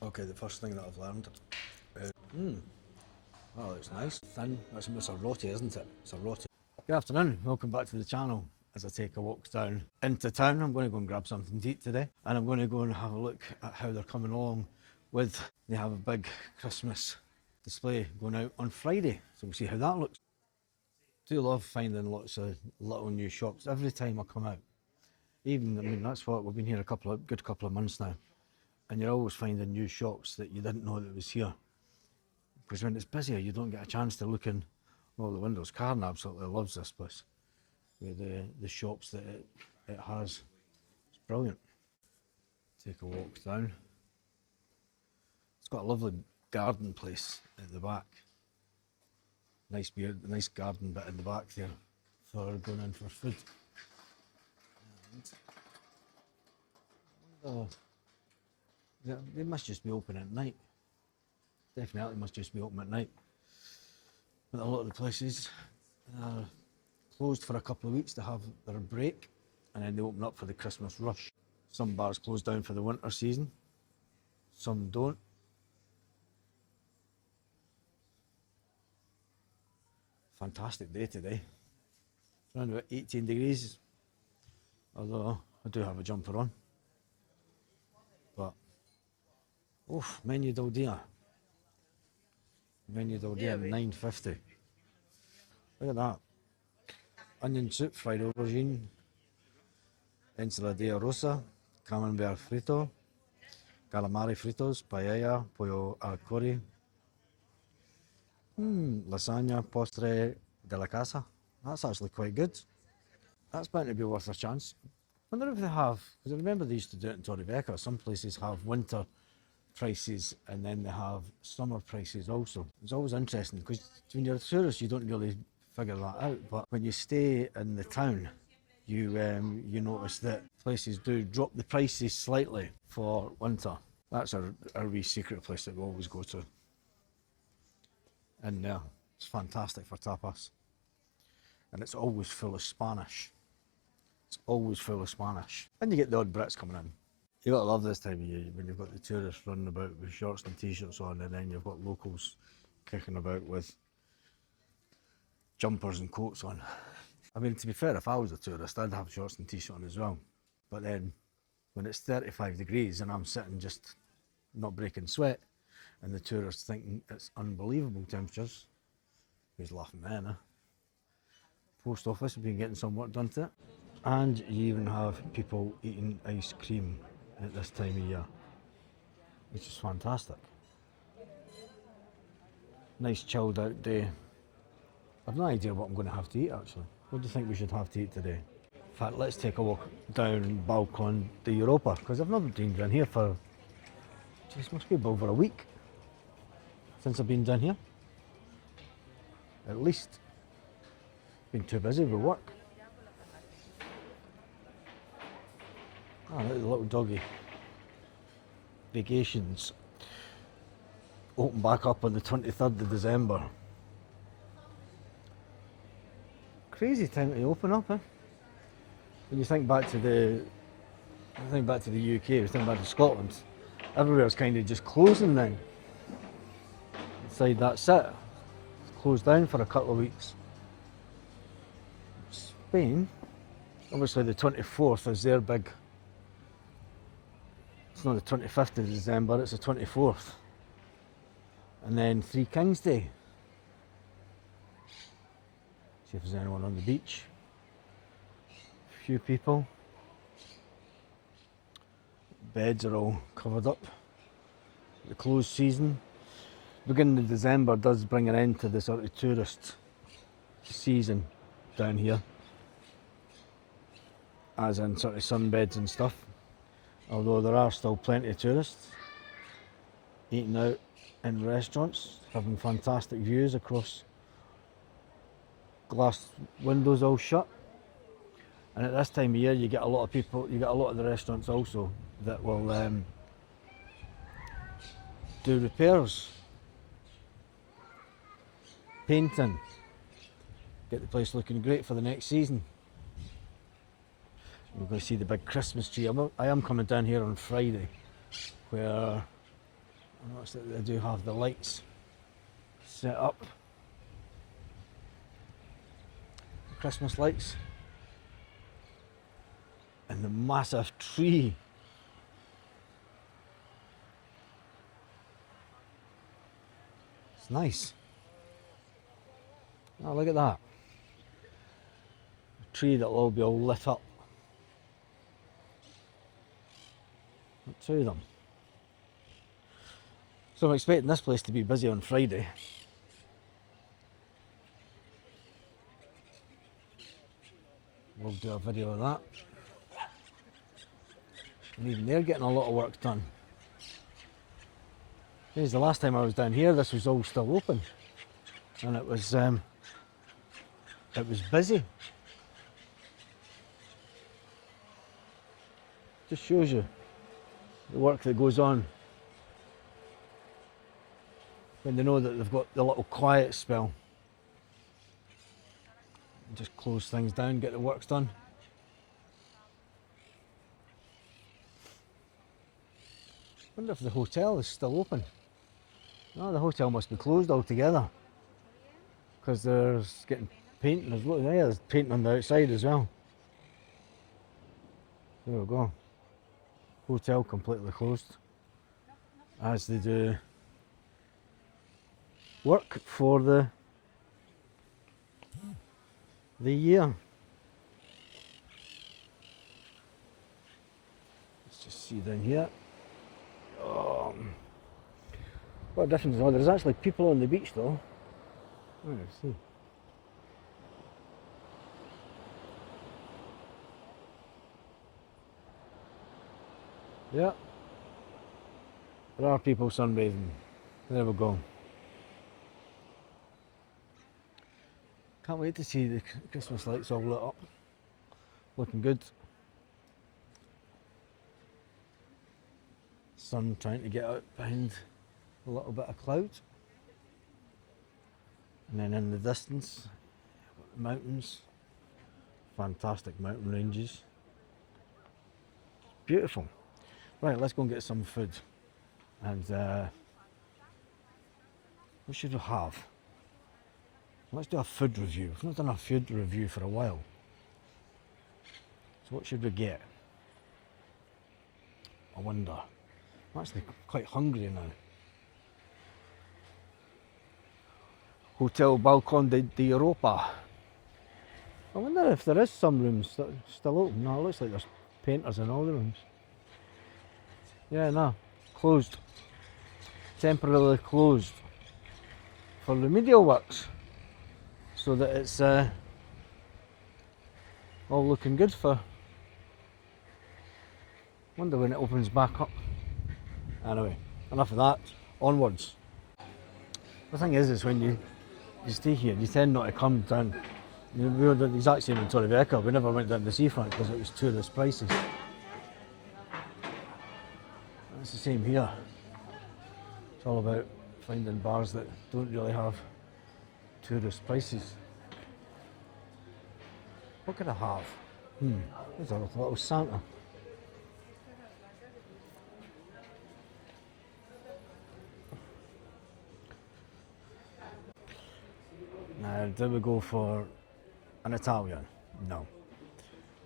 Okay, the first thing that I've learned. Oh, it's nice. Thin. It's a roti, isn't it? It's a roti. Good afternoon. Welcome back to the channel. As I take a walk down into town, I'm going to go and grab something to eat today. And I'm going to go and have a look at how they're coming along with, they have a big Christmas display going out on Friday. So we'll see how that looks. Do love finding lots of little new shops every time I come out. Even, I mean, that's what, we've been here a good couple of months now. And you're always finding new shops that you didn't know that was here. Because when it's busier, you don't get a chance to look in all the windows. Karen absolutely loves this place with the shops that it has. It's brilliant. Take a walk down. It's got a lovely garden place at the back. Nice garden bit in the back there for going in for food. They must just be open at night. Definitely must just be open at night. But a lot of the places are closed for a couple of weeks to have their break, and then they open up for the Christmas rush. Some bars close down for the winter season, some don't. Fantastic day today. It's around about 18 degrees, although I do have a jumper on. But, oof, menu del dia. Menu del dia, $9.50. Look at that. Onion soup, fried aubergine, ensaladilla rusa, camembert frito, calamari fritos, paella, pollo al curry, lasagna, postre de la casa. That's actually quite good. That's bound to be worth a chance. I wonder if they have, because I remember they used to do it in Torrevieja. Some places have winter prices and then they have summer prices also. It's always interesting because when you're a tourist you don't really figure that out, but when you stay in the town you notice that places do drop the prices slightly for winter. That's our wee secret place that we always go to. And it's fantastic for tapas. And it's always full of Spanish. It's always full of Spanish. And you get the odd Brits coming in. You gotta love this time of year when you've got the tourists running about with shorts and t-shirts on, and then you've got locals kicking about with jumpers and coats on. I mean, to be fair, if I was a tourist, I'd have shorts and t-shirt on as well. But then, when it's 35 degrees and I'm sitting just not breaking sweat, and the tourists thinking it's unbelievable temperatures, who's laughing then, eh? Post office have been getting some work done to it. And you even have people eating ice cream at this time of year, which is fantastic. Nice chilled out day. I've no idea what I'm going to have to eat actually. What do you think we should have to eat today? In fact, let's take a walk down Balcon De Europa, because I've not been down here for, geez, must be over a week since I've been down here. At least. Been too busy with work. Ah, look at the little doggy. Vacations open back up on the 23rd of December. Crazy time to open up, eh? When you think back to the UK, you think back to Scotland, everywhere's kind of just closing then. Inside that's it. It's closed down for a couple of weeks. Spain, obviously the 24th is their big. It's not the 25th of December, it's the 24th. And then Three Kings Day. See if there's anyone on the beach. A few people. Beds are all covered up. The closed season. Beginning of December does bring an end to the sort of tourist season down here. As in sort of sunbeds and stuff. Although there are still plenty of tourists eating out in restaurants, having fantastic views across glass windows all shut. And at this time of year you get a lot of people, you get a lot of the restaurants also that will do repairs, painting, get the place looking great for the next season. We're going to see the big Christmas tree. I am coming down here on Friday, where Notice that they do have the lights set up. Christmas lights. And the massive tree. It's nice. Oh, look at that. A tree that'll all be all lit up. Two of them. So I'm expecting this place to be busy on Friday. We'll do a video of that. And even they're getting a lot of work done. Because the last time I was down here, this was all still open, and it was busy. Just shows you the work that goes on when they know that they've got the little quiet spell. Just close things down, get the works done. Wonder if the hotel is still open. No, the hotel must be closed altogether, because there's getting painting. There's painting on the outside as well. There we go. Hotel completely closed, as they do work for the year. Let's just see down here. What a difference. Oh, there's actually people on the beach though. Oh, I see. Yeah. There are people sunbathing. There we go. Can't wait to see the Christmas lights all lit up. Looking good. Sun trying to get out behind a little bit of cloud. And then in the distance, you've got the mountains. Fantastic mountain ranges. Beautiful. Right, let's go and get some food. And what should we have? Let's do a food review. We've not done a food review for a while. So what should we get? I wonder. I'm actually quite hungry now. Hotel Balcon De Europa. I wonder if there is some rooms that are still open. No, it looks like there's painters in all the rooms. Yeah, no, closed. Temporarily closed for remedial works, so that it's all looking good for. Wonder when it opens back up. Anyway, enough of that. Onwards. The thing is when you stay here, you tend not to come down. We were the exact same in Torrevieja. We never went down the seafront because it was tourist prices. It's the same here. It's all about finding bars that don't really have tourist prices. What could I have? There's a little Santa. Now, do we go for an Italian? No.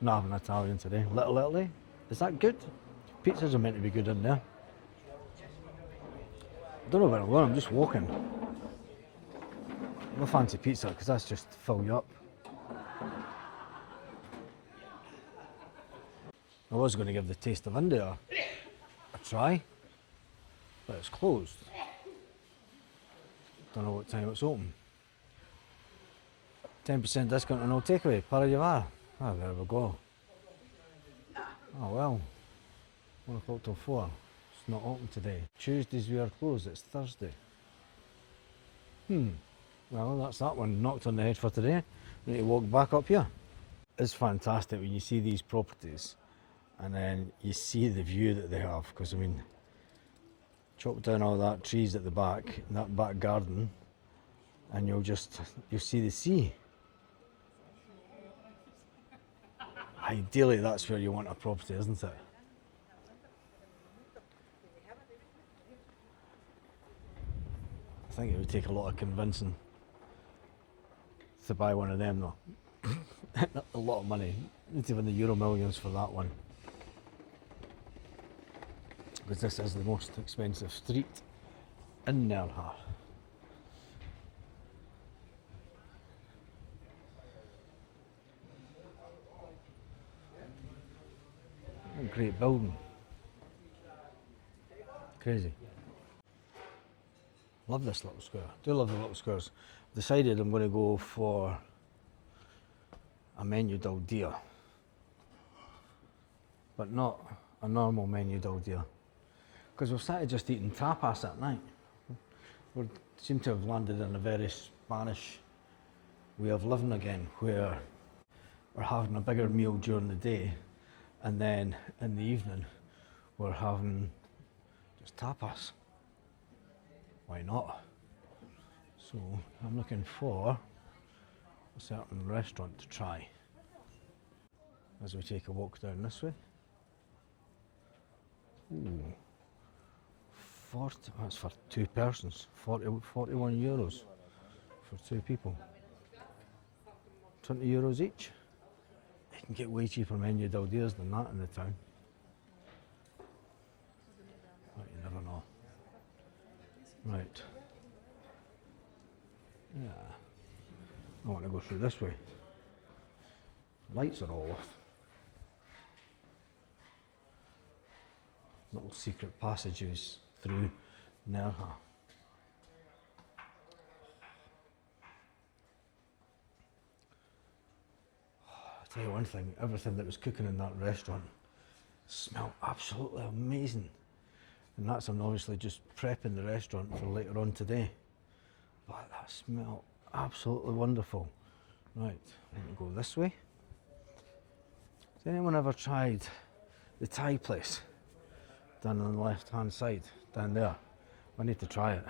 Not having Italian today. Little Italy? Is that good? Pizzas are meant to be good in there. I don't know where I'm going, I'm just walking. No fancy pizza, because that's just fill you up. I was going to give the Taste of India a try, but it's closed. Don't know what time it's open. 10% discount on all takeaway, para llevar. Ah, there we go. Oh well, 1 o'clock till 4. It's not open today. Tuesdays we are closed, it's Thursday. Well, that's that one knocked on the head for today. We need to walk back up here. It's fantastic when you see these properties and then you see the view that they have, because I mean, chop down all that trees at the back, in that back garden, and you'll see the sea. Ideally, that's where you want a property, isn't it? I think it would take a lot of convincing to buy one of them though. A lot of money. Need to win the Euro Millions for that one. Because this is the most expensive street in Nerja. A great building. Crazy. Love this little square. Do love the little squares. Decided I'm going to go for a menu del dia, but not a normal menu del dia, because we've started just eating tapas at night. We seem to have landed in a very Spanish way of living again, where we're having a bigger meal during the day, and then in the evening we're having just tapas. Why not? So I'm looking for a certain restaurant to try as we take a walk down this way. Ooh, 40, that's for 2 persons, 41 euros for 2 people. 20 euros each. You can get way cheaper menu del dias than that in the town. But you never know. Right. Yeah. I want to go through this way. Lights are all off. Little secret passages through Nerja. I'll tell you one thing, everything that was cooking in that restaurant smelled absolutely amazing. And that's, I'm obviously just prepping the restaurant for later on today. But that smelled absolutely wonderful. Right, I'm going to go this way. Has anyone ever tried the Thai place? Down on the left hand side, down there. I need to try it.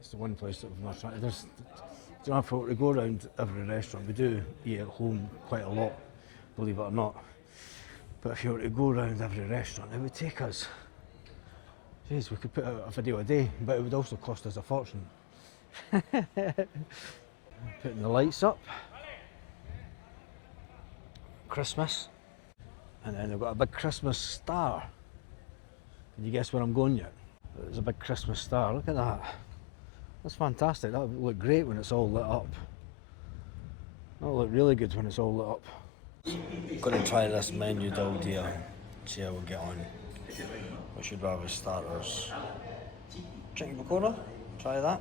It's the one place that we've not tried. There's, you know, if we were to go around every restaurant, we do eat at home quite a lot, believe it or not. But if you were to go around every restaurant, it would take us, geez, we could put out a video a day, but it would also cost us a fortune. Putting the lights up. Christmas. And then they've got a big Christmas star. Can you guess where I'm going yet? There's a big Christmas star, look at that. That's fantastic, that would look great when it's all lit up. That'll look really good when it's all lit up. I'm going to try this menu del dia, see how we get on. What should we have as starters? Chicken pakora, try that.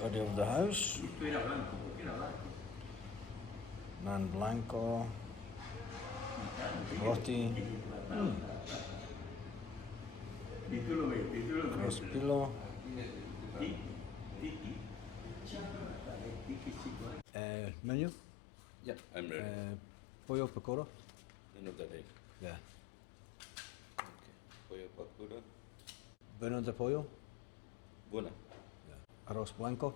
Curry of the house. Nan blanco. Roti. Crospilo. Menu? Yeah, I'm ready. Pollo pakora? None of that egg. Yeah. Okay. Pollo pakura. Bueno de pollo? Buona. Yeah. Arroz blanco?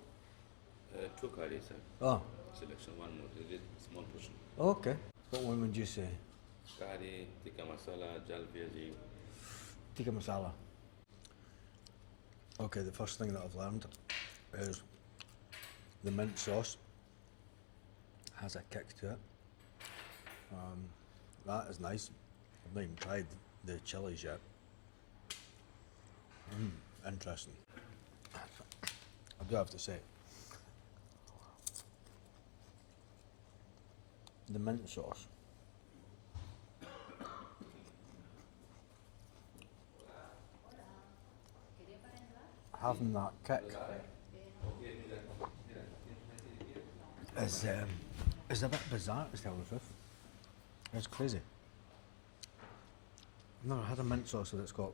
2 curries, sir. Oh, Selection 1 more. Is it small portion? okay. What one would you say? Curry, tikka masala, jalbezi. Tikka masala. Okay, the first thing that I've learned is the mint sauce has a kick to it. That is nice. I've not even tried the chilies yet. Interesting. I do have to say, the mint sauce having that kick is a bit bizarre, to tell the truth. It's crazy. I've never had a mint sauce that's got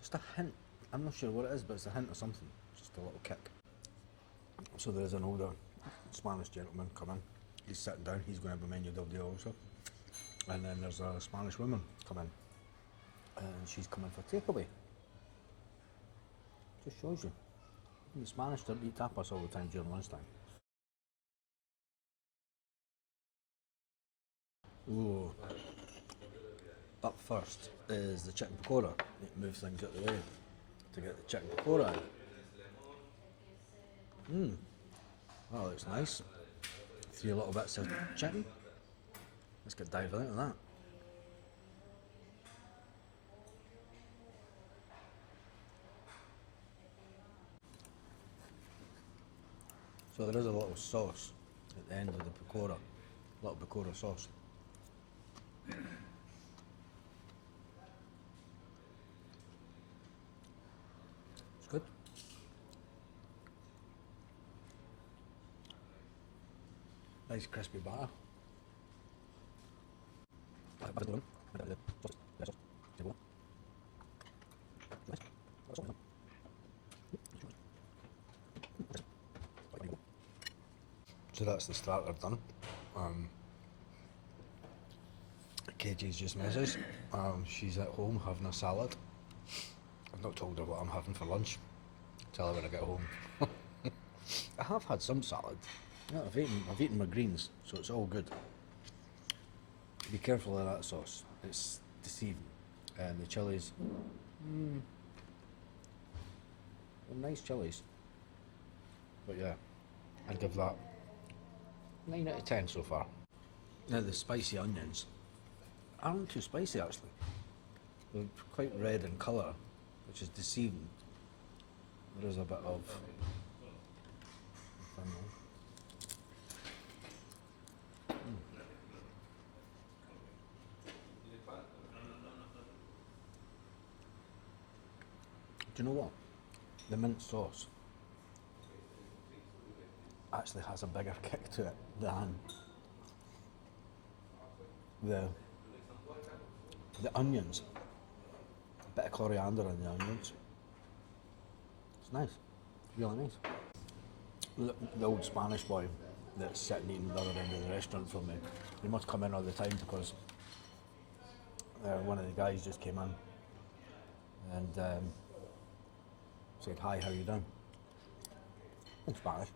just a hint. I'm not sure what it is, but it's a hint of something. Just a little kick. So there's an older Spanish gentleman come in. He's sitting down. He's going to have a menu del dia also. And then there's a Spanish woman come in, and she's coming for takeaway. Just shows you. The Spanish don't eat tapas all the time during lunchtime. Ooh. Up first is the chicken pakora. It moves things out of the way to get the chicken pakora in. That looks nice. 3 little bits of chicken. Let's get diving into that. So there is a little sauce at the end of the pakora, little pakora sauce. It's good. Nice crispy batter. So that's the starter done. KJ's just messaged. She's at home having a salad. I've not told her what I'm having for lunch. Tell her when I get home. I have had some salad. Yeah, I've eaten my greens, so it's all good. Be careful of that sauce. It's deceiving. And the chilies, they're nice chilies. But yeah, I'd give that 9 out of 10 so far. Now the spicy onions aren't too spicy actually. They're quite red in colour, which is deceiving. There is a bit of Do you know what? The mint sauce actually has a bigger kick to it than the onions. A bit of coriander in the onions. It's nice, really nice. The old Spanish boy that's sitting eating the other end of the restaurant from me, he must come in all the time because one of the guys just came in and said, "Hi, how you doing?" In Spanish.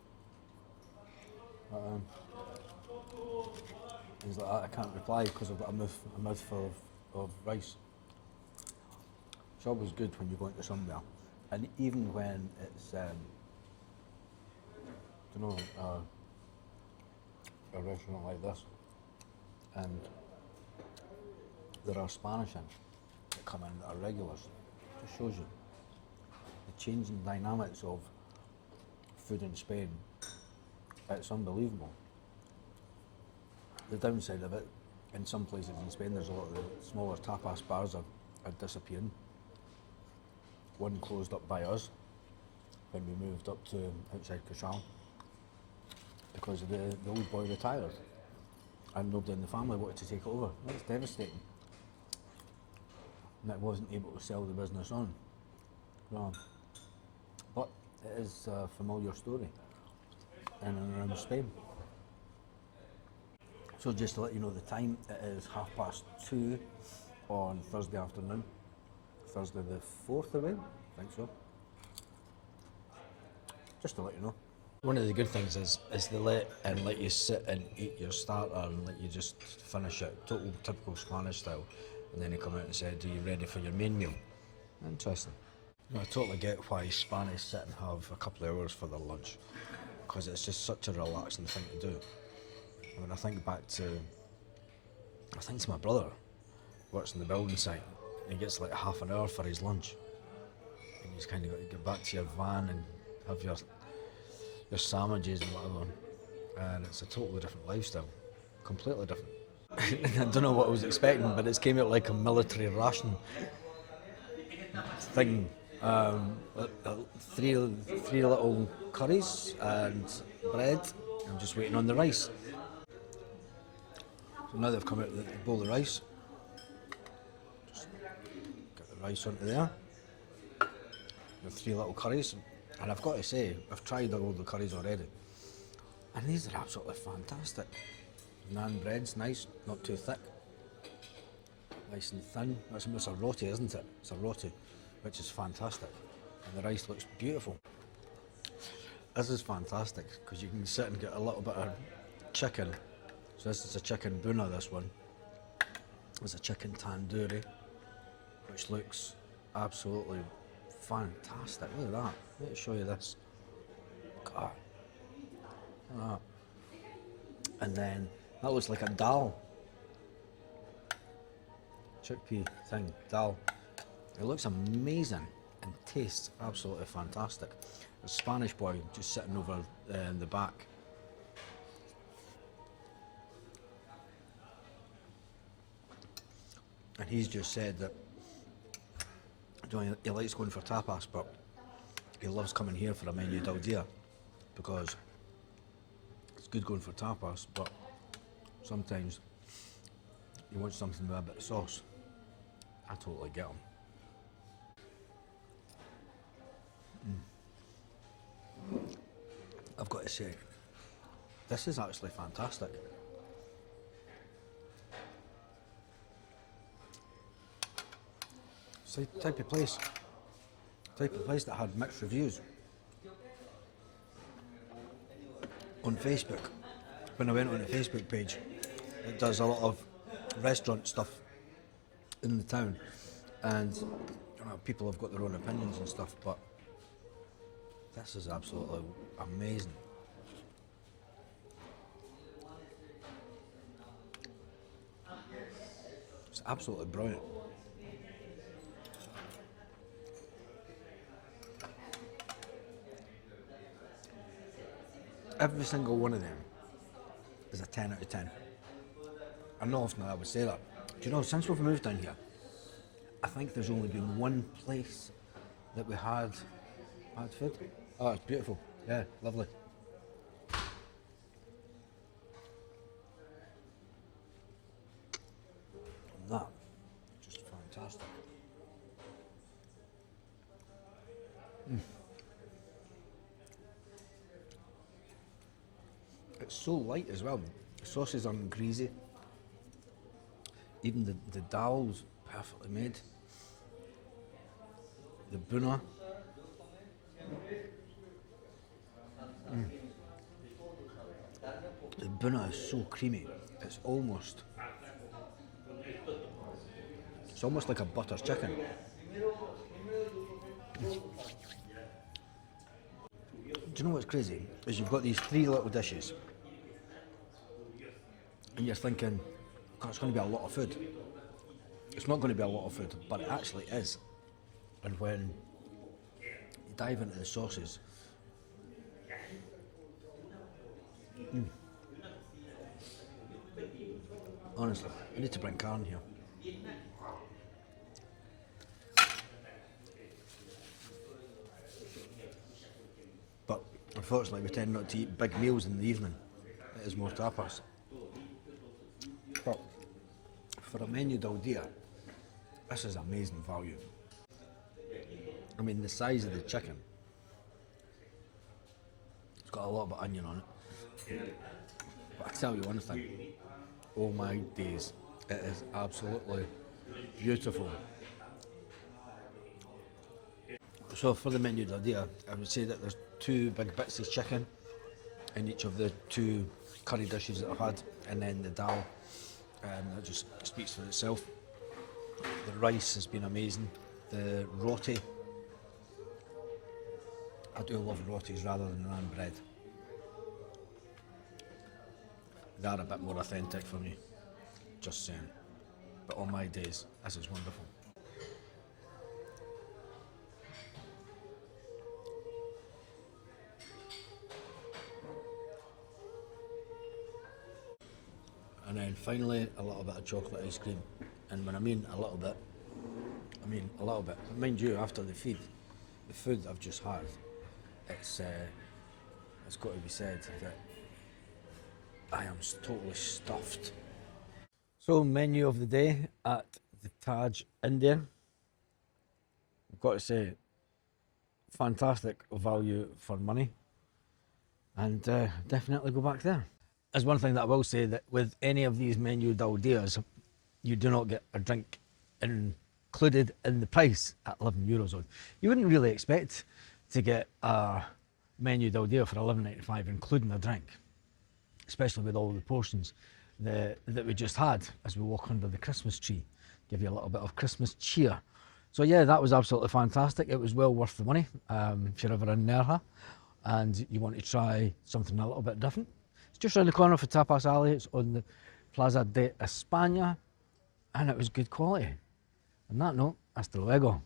He's like, "I can't reply because I've got a mouthful of rice." It's always good when you go into somewhere, and even when it's, a restaurant like this, and there are Spanish in that come in that are regulars. It just shows you the changing dynamics of food in Spain. It's unbelievable. The downside of it, in some places in Spain, there's a lot of the smaller tapas bars are disappearing. One closed up by us when we moved up to outside Cashal because the old boy retired and nobody in the family wanted to take it over. That's devastating. And it wasn't able to sell the business on. No. But it is a familiar story in and around Spain. So just to let you know the time, it is 2:30 on Thursday afternoon. Thursday the 4th of May, I think so. Just to let you know. One of the good things is they let you sit and eat your starter and let you just finish it, total typical Spanish style. And then they come out and said, "Are you ready for your main meal?" Interesting. No, I totally get why Spanish sit and have a couple of hours for their lunch, because it's just such a relaxing thing to do. I mean, I think to my brother, works in the building site, and he gets like half an hour for his lunch. And he's kind of got to get back to your van and have your sandwiches and whatever. And it's a totally different lifestyle, completely different. I don't know what I was expecting, but it's came out like a military ration thing. Three little curries and bread. I'm just waiting on the rice. So now they've come out with the bowl of rice. Just get the rice onto there. The 3 little curries. And I've got to say, I've tried all the curries already. And these are absolutely fantastic. Naan bread's nice, not too thick. Nice and thin. It's a roti, isn't it? It's a roti, which is fantastic. And the rice looks beautiful. This is fantastic because you can sit and get a little bit of chicken. So this is a chicken buna, this one. It's a chicken tandoori, which looks absolutely fantastic. Look at that. Let me show you this. God. Look at that. And then that looks like a dal. Chickpea thing, dal. It looks amazing and tastes absolutely fantastic. A Spanish boy just sitting over in the back. And he's just said that he likes going for tapas, but he loves coming here for a menu del dia because it's good going for tapas, but sometimes you want something with a bit of sauce. I totally get him. I've got to say, this is actually fantastic. It's the type of place that had mixed reviews on Facebook. When I went on the Facebook page, it does a lot of restaurant stuff in the town, and you know, people have got their own opinions and stuff, but this is absolutely amazing. It's absolutely brilliant. Every single one of them is a 10 out of 10. I know often I would say that. Do you know, since we've moved down here, I think there's only been one place that we had food. Oh, it's beautiful. Yeah, lovely. And that, just fantastic. It's so light as well. The sauces aren't greasy. Even the dal's perfectly made. The buna. The buna is so creamy. It's almost like a butter chicken. Do you know what's crazy? Is you've got these three little dishes and you're thinking, God, it's going to be a lot of food. It's not going to be a lot of food, but it actually is. And when you dive into the sauces, honestly, I need to bring Karen here. But unfortunately, we tend not to eat big meals in the evening. It is more tapas. But for a menu del dia, this is amazing value. I mean, the size of the chicken, it's got a lot of onion on it. But I tell you one thing, oh my days, it is absolutely beautiful. So for the menu del dia, I would say that there's 2 big bits of chicken in each of the 2 curry dishes that I've had, and then the dal, that just speaks for itself. The rice has been amazing. The roti, I do love rotis rather than naan bread. They're a bit more authentic for me, just saying. But on my days, this is wonderful. And then finally, a little bit of chocolate ice cream. And when I mean a little bit, I mean a little bit. Mind you, after the food I've just had, it's got to be said that I am totally stuffed. So, menu of the day at the Taj Indian. I've got to say, fantastic value for money, and definitely go back there. There's one thing that I will say, that with any of these menu del dias, you do not get a drink included in the price at €11. You wouldn't really expect to get a menu del dia for £11.95, including a drink, especially with all the portions that we just had as we walk under the Christmas tree. Give you a little bit of Christmas cheer. So yeah, that was absolutely fantastic. It was well worth the money. If you're ever in Nerja and you want to try something a little bit different, it's just around the corner for Tapas Alley. It's on the Plaza de España, and it was good quality. On that note, hasta luego.